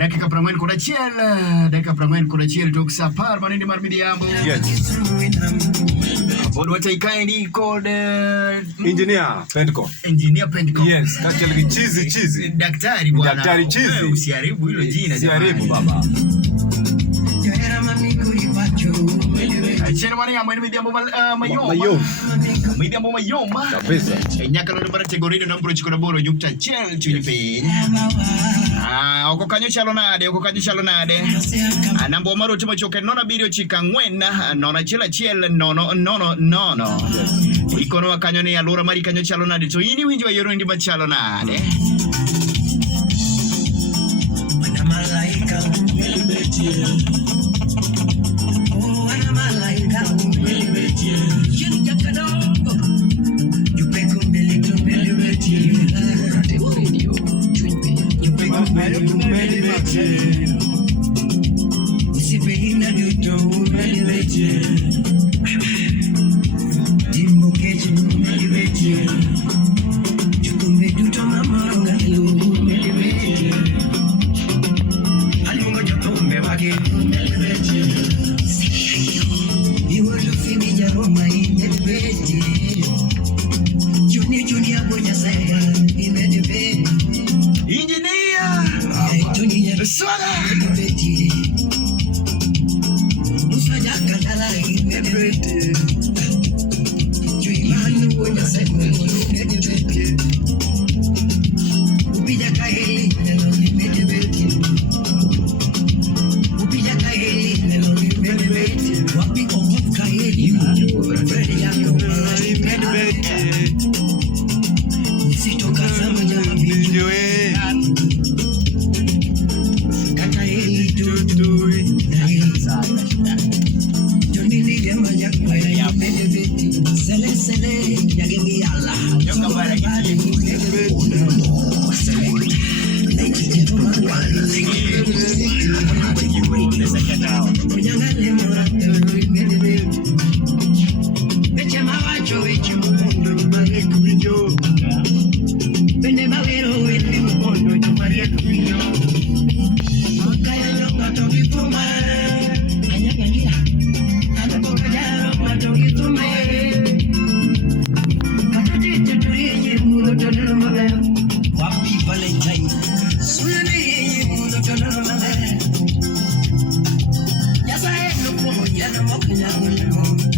Dakika pramwen kuna chiel, dakika pramwen kuna chiel tok sapar manini mar midhiambo. Yes. Pod wataikaini kod Engineer Pendko. Engineer Pendko. Yes, kachel gi chizi. Daktari bwana. Daktari chizi. Usiharibu hilo jina. Usiharibu baba. Acheni mwani ya mwani midhiambo mayoma. Midhiambo mayoma. Kabisa. Nyaka lono bara tegorido na mbro chikona boro nyukta chel chuni pe. Oko kanyo chalo nade. Nambo maro timo choke nona birio chika ngwena nona chela chiel nono. Ikono wa kanyo ni alura mari kanyo chalo nade to ini winji wa yoro ndi machalo nade. Wana malaika umelibetie. Oh wana malaika umelibetie. Yeni jakadogo. Yupeko umelibetie. Radio Usipenda duto umelibetie. Dimbo keju umelibetie. Chukumbe duto mamanga umelibetie. Alimungo jokumbe wage umelibetie. Iwo lufimi jaroma umelibetie. Junior bonya saya umelibetie. Engineer Swala Musaja katala imebete Juimani wonya sekwe imebete Upija kaheli nelo imebete Upija kaheli nelo imebete Wapi okot kaheli Fredi yako imebete Usitoka sama jama binjoe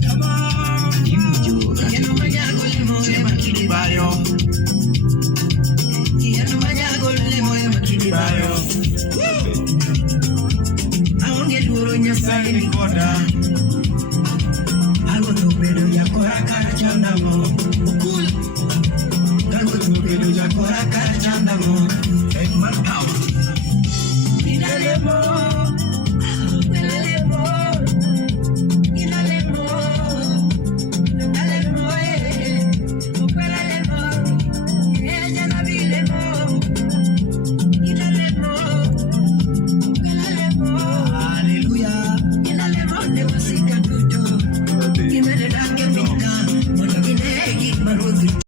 Come on.